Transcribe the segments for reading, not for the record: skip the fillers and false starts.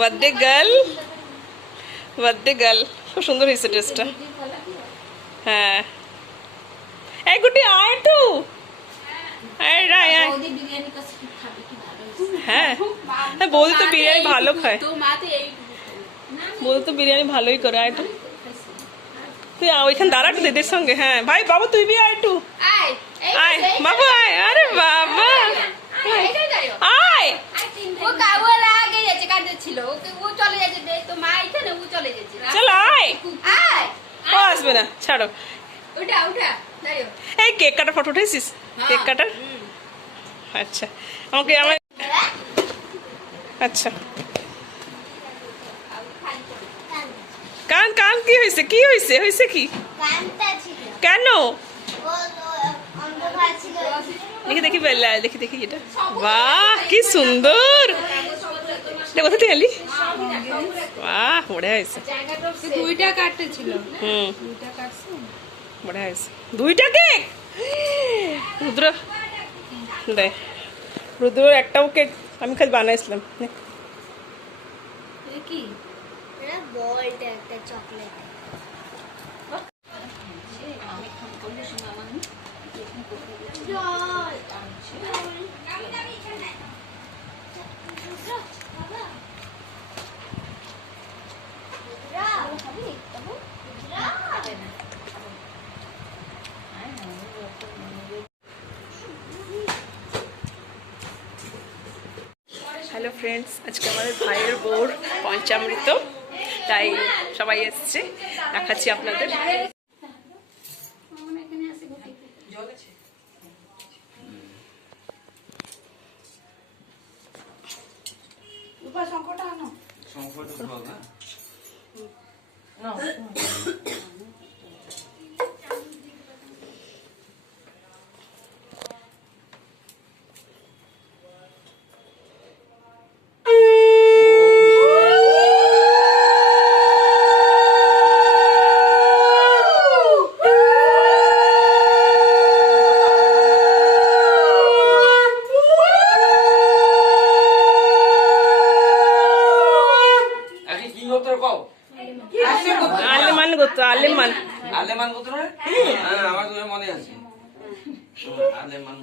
Birthday girl, birthday girl. খুব সুন্দর হয়েছে ড্রেসটা। হ্যাঁ, এই গুটি আয় একটু, আয় আয় আয়। হ্যাঁ হ্যাঁ, বৌদি তো বিরিয়ানি ভালো খায়, বৌদি তো বিরিয়ানি ভালোই করে। আয় একটু, তুই ওইখানে দাঁড়া একটু দিদির সঙ্গে। হ্যাঁ ভাই, বাবু তুই বি আয় একটু, আয় বাবু আয়। আরে বাবা আয়। চলো আয়, ও আসবে না, ছাড়ো। এই কেক কাটার ফটো উঠেছিস? কেক কাটার, আচ্ছা আমাকে আমার, আচ্ছা। কান কান কি হয়েছে, কি হয়েছে, হয়েছে কি? কেন? দেখি দেখি বেলা, দেখি দেখি এটা। বাহ কি সুন্দর, কোথা থেকে এলি? বাহ বড়িয়া হয়েছে। দুইটা কাটতে ছিল। বড়িয়া হয়েছে। দুইটা কেক রুদ্র দে, রুদ্র একটাও কেক আমি খালি বানাইছিলাম। কি বলটা একটা চকলেট। হ্যালো ফ্রেন্ডস, আজকে আমাদের ভাইয়ের বউর পঞ্চামৃত, তাই সবাই এসছে, দেখাচ্ছি আপনাদের। আলেমান গোত্র, আলেমান আলেমান গোত্র না? হ্যাঁ আমার তো মনে আছে। আলেমান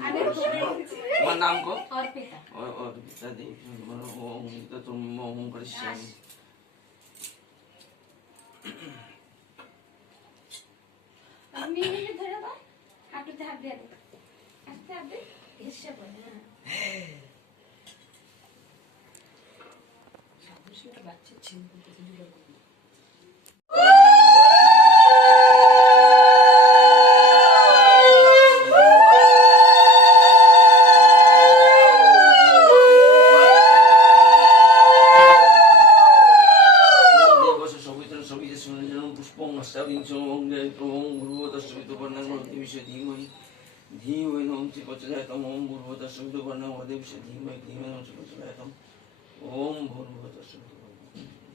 আমার নাম কো? অর্পিতা। অর্পিতা দি ওম তো তুমি ওম করিস। আমি এনে ধরে দাও, হাঁটুতে হাত দিয়ে দাও, আস্তে আস্তে হিসা বলে। সাবুসটা বাচ্চা ছিল কিন্তু দিল।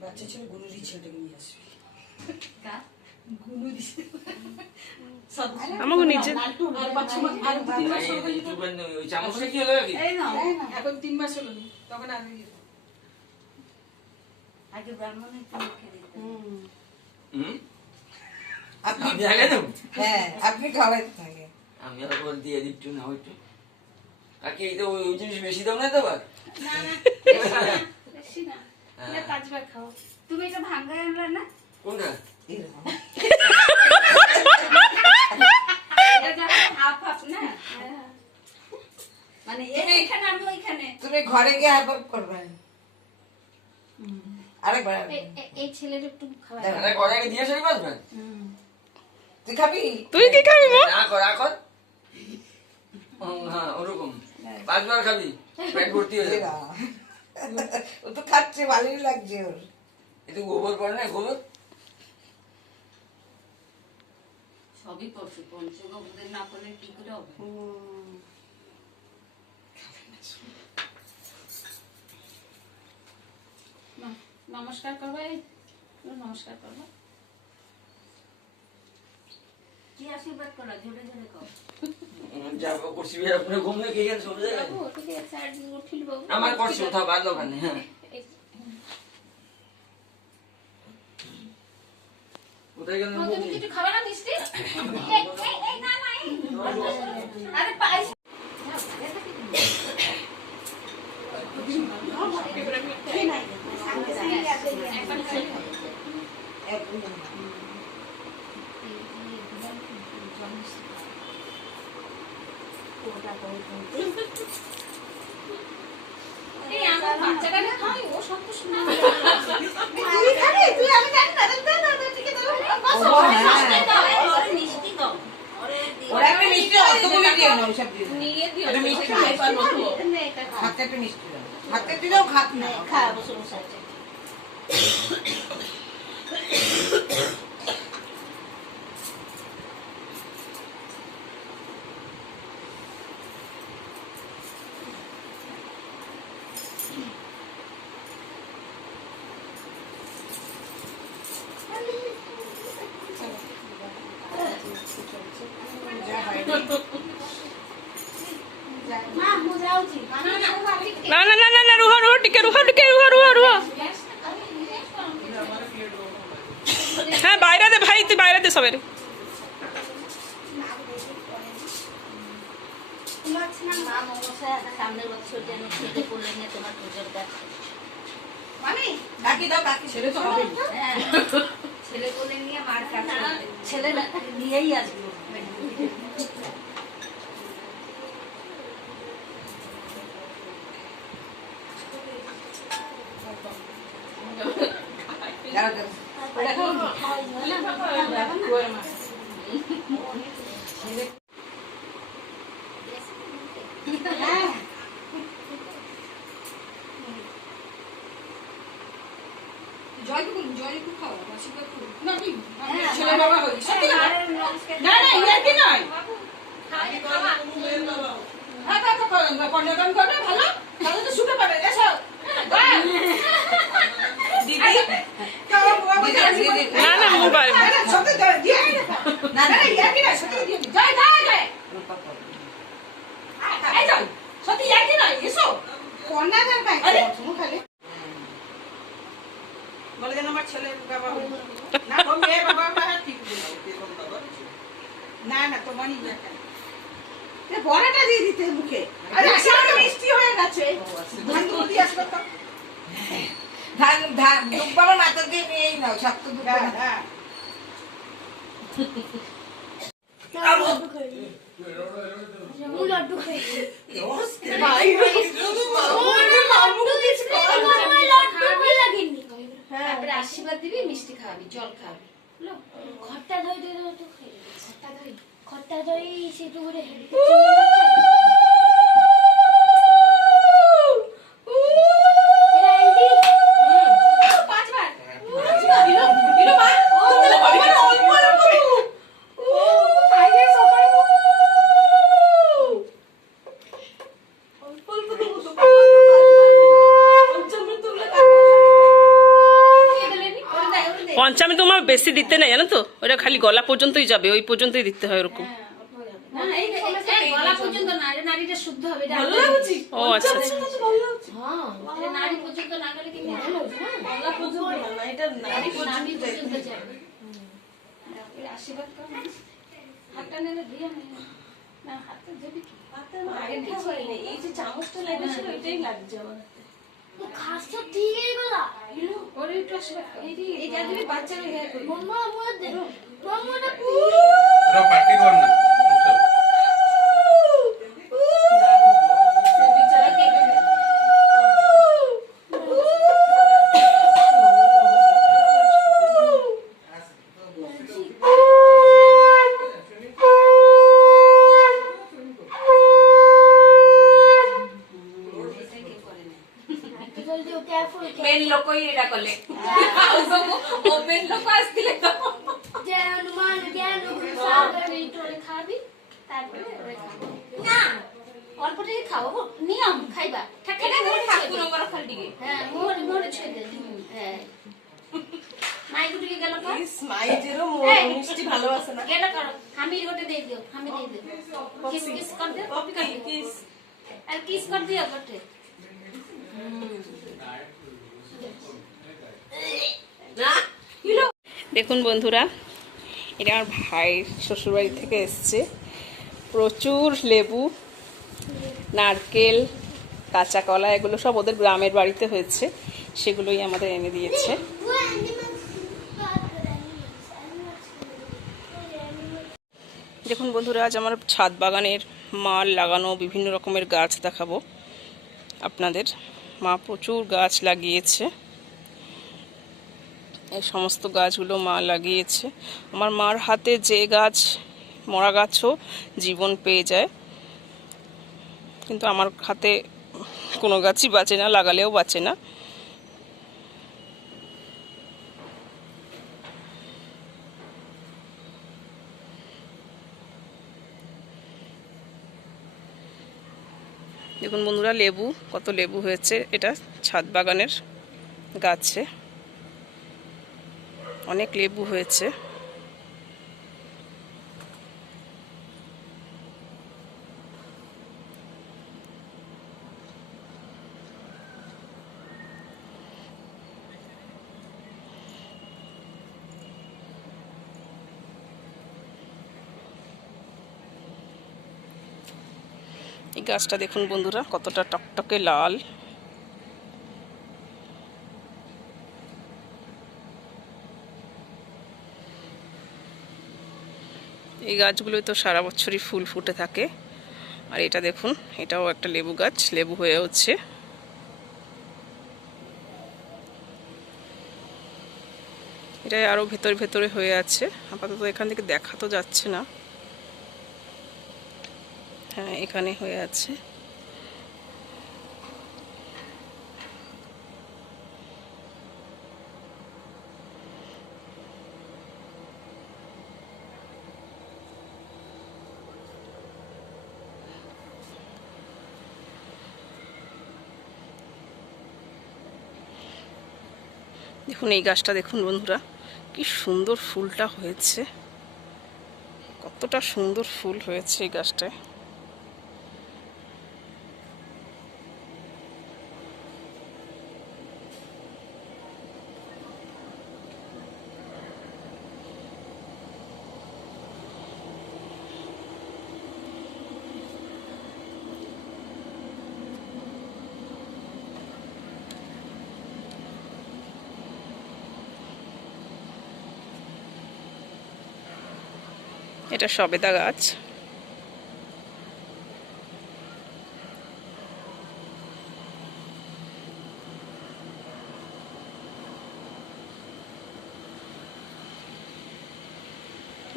বাচ্চা ছিল গুনুরি ছেলেটাকে নিয়ে আসবে। আমাকে নিচে এখন 3 মাস হলো তখন আগে ব্রাহ্মণের মুখে দিতে। আপনি জানেন? হ্যাঁ আপনি খাওয়াই থাকে। আমি আর বল দিয়ে দিচ্ছি না হইতো কাকে, এই তো ওই জিনিস বেশি দাও না তো আবার। না না বেশি না, এটা কাজবার খাও। তুমি এটা ভাঙা আনলা না? কোনটা? এটা যখন হাফ হাফ না, মানে এইখানে আমি ওইখানে। তুমি ঘরে গিয়ে হাফ হাফ করবে। আরেকবার এই ছেলের একটু খাওয়া। আরে ঘরে গিয়ে দিয়ে আসবি বাসবে। তুই খাবি? তুই কি খাবি? না কর রাখো। হ্যাঁ ওরকম 5 বার খাবি, পেট ভর্তি হয়ে যাবে। ও তো খাচ্ছে, ভালোই লাগছে ওর। একটু গোবর পড়ে না, গোবর সবই পশু পঞ্চগোদের না করলে কি করে হবে? নমস্কার করবে, নমস্কার করবে। কি আশীর্বাদ করা, জোরে জোরে কর। যাবো করছি আপনি ঘুম না খেয়ে সব জায়গায়। বাবু ঠিক আছে, আর উঠিল বাবু আমার করছি ওঠা বাদ ওখানে। হ্যাঁ কোথায় গেলেন তুমি বৌদি? কিছু খাবে না মিষ্টি? এই না না এই। আরে পাইস। এই আমার বাচ্চাটাকে খাই ও সব তো শুনে তুই খাবি? তুই আমি জানি না। ঠিক আছে। মিষ্টি দাও ওরা একটা মিষ্টি অতগুলো দিয়ে নাও, সব দিয়ে দাও। নিয়ে দিও একটা মিষ্টি খাই পারবো তো? হাতে একটা মিষ্টি দাও। হাতে দিলেও খাক না। খাওয়া বসে বসে আছে মা ମୁଁ ଯାଉଛି ନା ନା ନା ନା ନା ରୁହ ରୁହ ଟିକେ ରୁହ ଟିକେ ରୁହ ରୁହ ରୁହ হ্যাঁ বাইরে দে ভাই তুই বাইরে দে সবের মা মমসা সামনের বছর যেন ছেলে কোলে নিয়ে তোমার পুজোর কাছে মামি বাকি দাও, বাকি ছেড়ে তো হবে। হ্যাঁ ছেলে কোলে নিয়ে মার কাছে ছেলে নিয়েই আসবো দাও দাও। ছেলে বাবা হই। সত্যি না? না না, ইয়ার কি নয়। হ্যাঁ তা তো কন্যাদান করবে ভালো, তাহলে তো সুখে পাবে। এসো দিদি কাও বাবা দিদি না না মোবাইল না না, সত্যি দাও, দিয়ে না না, ইয়ার কি নয়, সত্যি দিয়ে জয় জয় জয়। এই যাও, সত্যি ইয়ার কি নয়, এসো কন্যাদান পাই তুমি খালি বলে দেন আমার ছেলে বাবা হই। না ও মেয়ে বাবা বাবা ঠিক না না তোমারই না কেন এ বড়টা দিয়ে দিতে মুখে। আরে আশীর্বাদ মিষ্টি হয়ে গেছে। ধান দুধ দিয়ে আসবে তো। ধান ধান দুধ বাবা মাথা দিয়ে নিয়েই নাও, শক্ত দুধ না। লাড্ডু খাই ভাই তারপরে আশীর্বাদ দিবি মিষ্টি খাওয়াবি জল খাওয়াবি খট্টা দই দিয়ে দেবো তো খট্টা দই সেটু করে পঞ্চামী তোমার বেশি দিতে নেই জানো তো ওটা খালি গলা পর্যন্তই যাবে ওই পর্যন্তই দিতে হয় ওরকম গলা পর্যন্ত না এটা নারীটা শুদ্ধ হবে ও আচ্ছা আচ্ছা এটা নারী পর্যন্ত না গেলে কিন্তু গলা পর্যন্ত না এটা নারী পর্যন্ত যাবে আশীর্বাদ কর হাতটা নেলে দিয়ে না হাতটা দেবি কি আগে কিছু নেই এই যে চামচটা লেগেছিল এটাই লাগছে আমার খাসটা ঠিক হয়ে গেল ওরে একটু আশীর্বাদ কর এই যা দিবি বাচ্চারা ইয়া করবে মাম্মা আমার দে মাম্মাটা তোরা পার্টি কর না সে বিচারা কে মেন লোকই এটা করলে ও মেন লোক আসলে তো জয় হনুমান জ্ঞান সাগরে তোরে খাবি তারপরে ওরে খাবো না অল্পটাই খাবো নিয়ম খাইবা ঠাকুর ঠাকুর করে খালি দিকে হ্যাঁ মোর মোরে ছেড়ে দে হ্যাঁ মাই গুটিকে গেল কর স্মাইজেরও মিষ্টি ভালোবাসে না গেল কর আমি গোটে দেই দিও আমি দেই দিও কিস কিস কর দে কপি কর কিস আর কিস কর দিও গোটে দেখুন বন্ধুরা এটা আমার ভাইয়ের শ্বশুরবাড়ি থেকে এসছে। প্রচুর লেবু, নারকেল, কাঁচা কলা এগুলো সব ওদের গ্রামের বাড়িতে হয়েছে, সেগুলোই আমাদের এনে দিয়েছে। দেখুন বন্ধুরা, আজ আমার ছাদ বাগানের মাল লাগানো বিভিন্ন রকমের গাছ দেখাবো আপনাদের। মা প্রচুর গাছ লাগিয়েছে, এই সমস্ত গাছগুলো মা লাগিয়েছে। আমার মার হাতে যে গাছ, মরা গাছও জীবন পেয়ে যায়, কিন্তু আমার হাতে কোনো গাছই বাঁচে না, লাগালেও বাঁচে না। দেখুন বন্ধুরা, লেবু, কত লেবু হয়েছে। এটা ছাদ বাগানের গাছে অনেক লেবু হয়েছে। এই গাছটা দেখুন বন্ধুরা, কতটা টকটকে লাল। এই গাছগুলোই তো সারা বছরই ফুল ফুটে থাকে। আর এটা দেখুন, এটাও একটা লেবু গাছ, লেবু হয়ে হচ্ছে। এটা আরো ভেতরে ভেতরে হয়ে আছে, আপাতত এখান থেকে দেখা তো যাচ্ছে না। হ্যাঁ, এখানে হয়ে আছে। দেখুন এই গাছটা দেখুন বন্ধুরা, কি সুন্দর ফুলটা হয়েছে, কতটা সুন্দর ফুল হয়েছে এই গাছটায়। এটা সবেদা গাছ।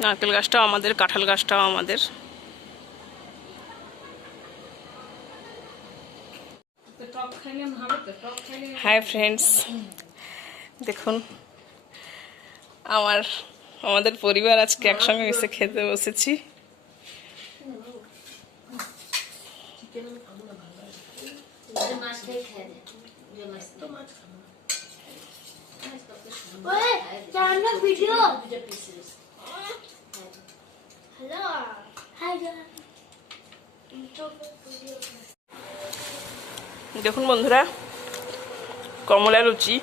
নারকেল গাছটাও আমাদের, কাঁঠাল গাছটাও আমাদের। হাই ফ্রেন্ডস, দেখুন আমাদের পরিবার আজকে একসঙ্গে এসে খেতে বসেছি। দেখুন বন্ধুরা, কমলা লুচি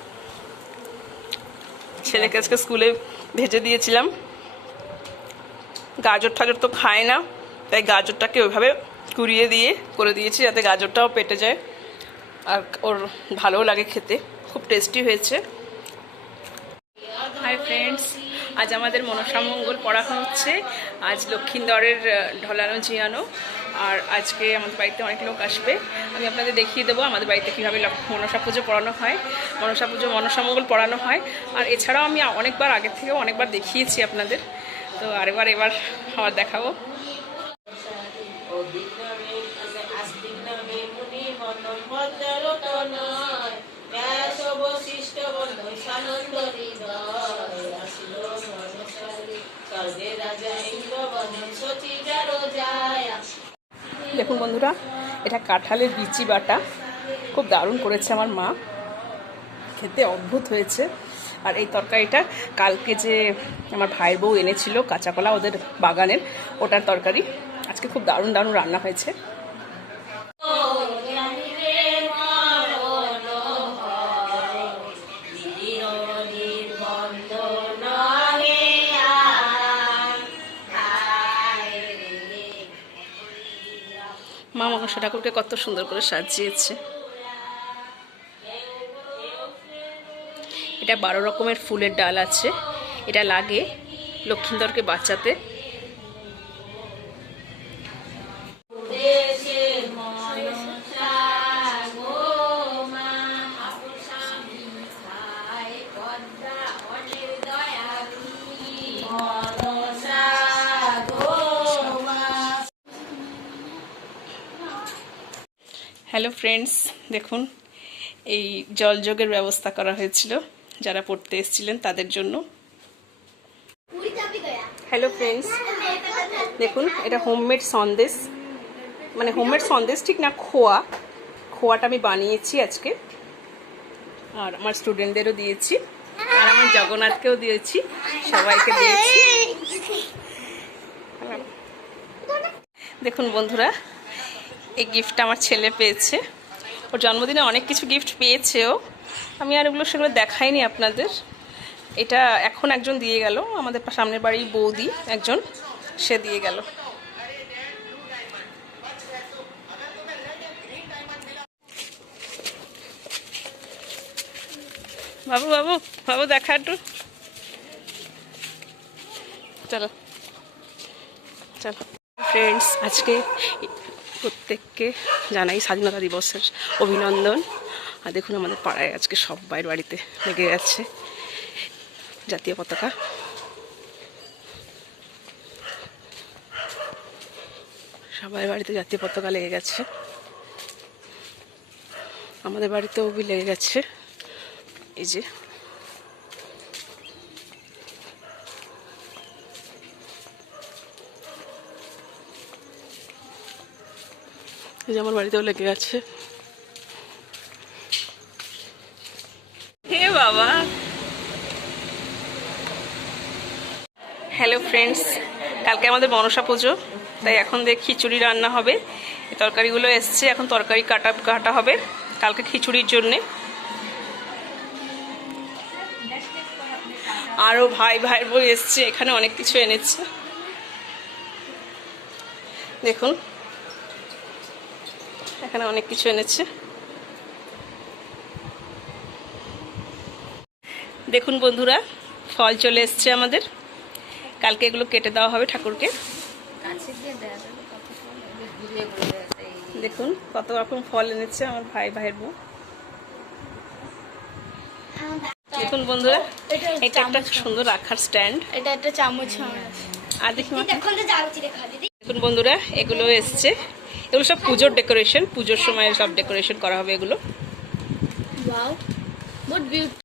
ছেলেকে আজকে স্কুলে ভেজে দিয়েছিলাম। গাজর ঠাজর তো খায় না, তাই গাজরটাকে ওইভাবে কুড়িয়ে দিয়ে করে দিয়েছি যাতে গাজরটাও পেটে যায় আর ওর ভালোও লাগে খেতে। খুব টেস্টি হয়েছে। হাই ফ্রেন্ডস, আজ আমাদের মনসা মঙ্গল পড়ানো হচ্ছে। আজ লক্ষ্মীন্দরের ঢলানো জিয়ানো, আর আজকে আমাদের বাড়িতে অনেক লোক আসবে। আমি আপনাদের দেখিয়ে দেবো আমাদের বাড়িতে কীভাবে মনসা পুজো পড়ানো হয়, মনসা মঙ্গল পড়ানো হয়। আর এছাড়াও আমি অনেকবার আগের থেকেও অনেকবার দেখিয়েছি আপনাদের, তো এবার আবার দেখাবো। দেখুন বন্ধুরা, এটা কাঁঠালের বিচি বাটা, খুব দারুণ করেছে আমার মা, খেতে অদ্ভুত হয়েছে। আর এই তরকারিটা কালকে যে আমার ভাইয়ের বউ এনেছিল কাঁচা কলা ওদের বাগানের, ওটার তরকারি। আজকে খুব দারুণ দারুণ রান্না হয়েছে। মনসা ঠাকুরকে কত সুন্দর করে সাজিয়েছে। এটা 12 রকমের ফুলের ডাল আছে, এটা লাগে লক্ষ্মীন্দরকে বাঁচাতে। হ্যালো ফ্রেন্ডস, দেখুন এই জলযোগের ব্যবস্থা করা হয়েছিল যারা পড়তে এসেছিলেন তাদের জন্য। হ্যালো ফ্রেন্ডস, দেখুন এটা হোমমেড সন্দেশ, মানে হোমমেড সন্দেশ ঠিক না, খোয়াটা আমি বানিয়েছি আজকে, আর আমার স্টুডেন্টদেরও দিয়েছি, আর আমার জগন্নাথকেও দিয়েছি, সবাইকে দিয়েছি। দেখুন বন্ধুরা, এই গিফটটা আমার ছেলে পেয়েছে, ওর জন্মদিনে অনেক কিছু গিফট পেয়েছে ও, আমি আর ওগুলো সেগুলো দেখাইনি আপনাদের। এটা এখন একজন দিয়ে গেল, আমাদের সামনের বাড়ির বৌদি একজন, সে দিয়ে গেল। বাবু বাবু বাবু দেখা একটু, চলো চলো। ফ্রেন্ডস, আজকে প্রত্যেককে জানাই স্বাধীনতা দিবসের অভিনন্দন। আর দেখুন আমাদের পাড়ায় আজকে সবাই বাড়িতে লেগে গেছে জাতীয় পতাকা। সবাই বাড়িতে জাতীয় পতাকা লেগে গেছে, আমাদের বাড়িতেও লেগে গেছে। এই যে আমার বাড়িতেও লেগে গেছে। হে বাবা। হ্যালো ফ্রেন্ডস, কালকে আমাদের মনসা পুজো, তাই এখন দেখ খিচুড়ি রান্না হবে। এই তরকারিগুলো এসছে, এখন তরকারি কাটা হবে কালকে খিচুড়ির জন্যে। আরও ভাইয়ের বই এসছে, এখানে অনেক কিছু এনেছে দেখুন, এখানে অনেক কিছু এনেছে। দেখুন বন্ধুরা, ফল চলে এসছে আমাদের, কালকে এগুলো কেটে দেওয়া হবে ঠাকুরকে। দেখুন কত রকম ফল এনেছে আমার ভাইয়ের বউ। দেখুন বন্ধুরা, এটা একটা সুন্দর রাখার স্ট্যান্ড, এটা একটা চামচ। আর দেখুন দেখুন বন্ধুরা, এগুলো এসছে, এগুলো সব পুজোর ডেকোরেশন, পুজোর সময় সব ডেকোরেশন করা হবে এগুলো। Wow, what beautiful.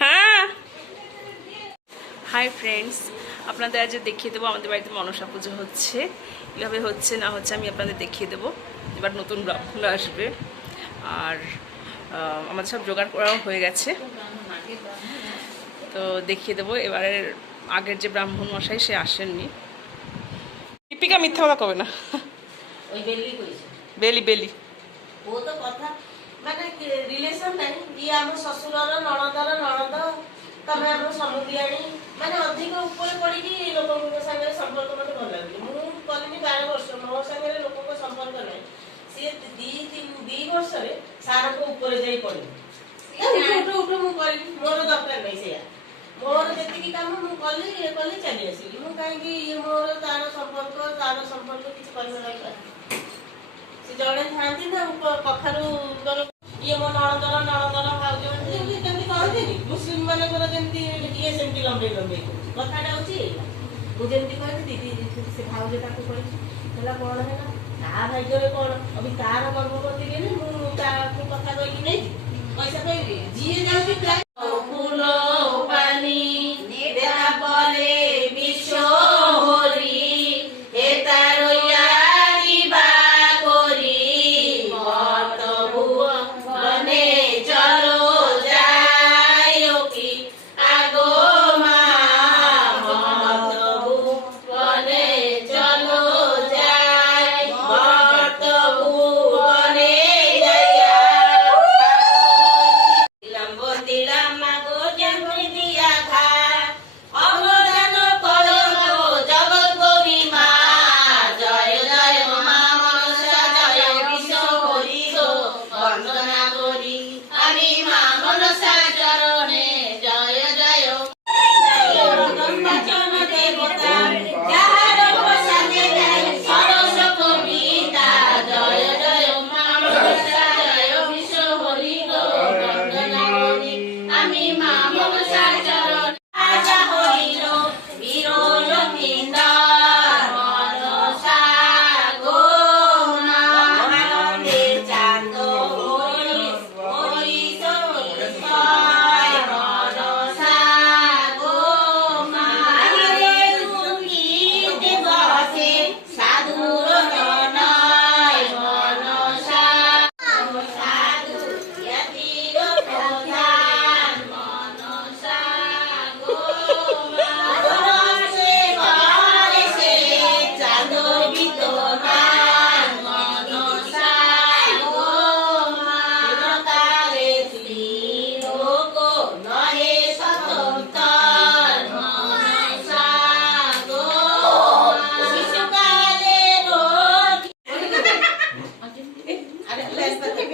হ্যাঁ, হাই ফ্রেন্ডস, আপনাদের আজ দেখিয়ে দেবো আমাদের বাড়িতে মনসা পুজো হচ্ছে, কীভাবে হচ্ছে না হচ্ছে আমি আপনাদের দেখিয়ে দেবো। এবার নতুন ব্রাহ্মণ আসবে, আর আমাদের সব জোগাড় করাও হয়ে গেছে, তো দেখিয়ে দেবো। এবারের আগের যে ব্রাহ্মণ মশাই সে আসেননি। দীপিকা মিথ্যা কথা কবে না, ওই বেলি কইছে বেলি ও তো কথা মানে রিলেশন নাই, ইয়ে আমার শ্বশুরର ନଣନ୍ଦ ତମେ ଆମର ସମୁଦିଆଣୀ, ମାନେ ଅଧିକ ଉପରେ ପଡ଼ିକି ଲୋକଙ୍କ ସାଙ୍ଗରେ ସମ୍ପର୍କ ମୋତେ ଭଲ ଲାଗୁଛି। ମୁଁ କଲିନି 12 ବର୍ଷ, ମୋ ସାଙ୍ଗରେ ଲୋକଙ୍କ ସମ୍ପର୍କ ନାହିଁ। ସିଏ 2 ବର୍ଷରେ ସାରଙ୍କ ଉପରେ ଯାଇ ପଡ଼ିବ। ଉଠୁ ମୁଁ କରିବି, ମୋର ଦରକାର ନାହିଁ ସେଇଆ। ମୋର ଯେତିକି କାମ ମୁଁ କଲି, ଇଏ କଲି, ଚାଲି ଆସିଲି। ମୁଁ କାହିଁକି ମୋର ତାର ସମ୍ପର୍କ କିଛି କରିବା ଦରକାର। ସେ ଜଣେ ଥାଆନ୍ତି ନା କଖାରୁ ଇଏ ମୋ ନଣନ୍ଦର ଭାଉଜ କେମିତି କହନ୍ତିନି, ମୁସଲିମ ମାନଙ୍କର ଯେମିତି ଇଏ ସେମିତି ଲମ୍ବେଇ କହୁଛି। କଥାଟା ହଉଛି ଏଇଆ, ମୁଁ ଯେମିତି କହିଲି ଦିଦି ସେ ଭାଉଜ ତାକୁ କହିଛି, ହେଲା କଣ ହେଲା ତା ଭାଗ୍ୟରେ କଣ, ଅବି ତାର ଗର୍ଭବତୀ ଗଲେ ମୁଁ ତାକୁ କଥା କହିକି ନେଇଛି, ପଇସା ପାଇବି। ଯିଏ ଯାଉଛି ଫୁଲ ପାନି ନେତା ବଲେ ବିଶ୍ୱ ହରି ଏ ତାର চলো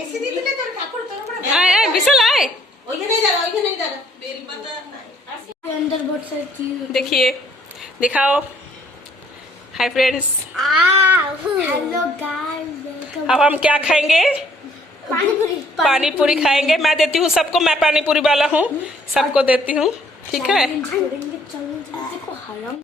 বেশি দিয়ে দিলে তোর কাপড় তোর উপরে आए आए विशल आए ওইখানেই দাঁড়া ওইখানেই দাঁড়া বেল পাতা নাই अंदर बहुत सारी चीज देखिए दिखाओ hi friends hello guys welcome अब हम क्या खाएंगे पानी पूरी पानी पूरी खाएंगे मैं देती हूँ सबको मैं पानी पूरी वाला हूँ सबको देती हूँ ठीक है छोड़ेंगे चलो देखो हराम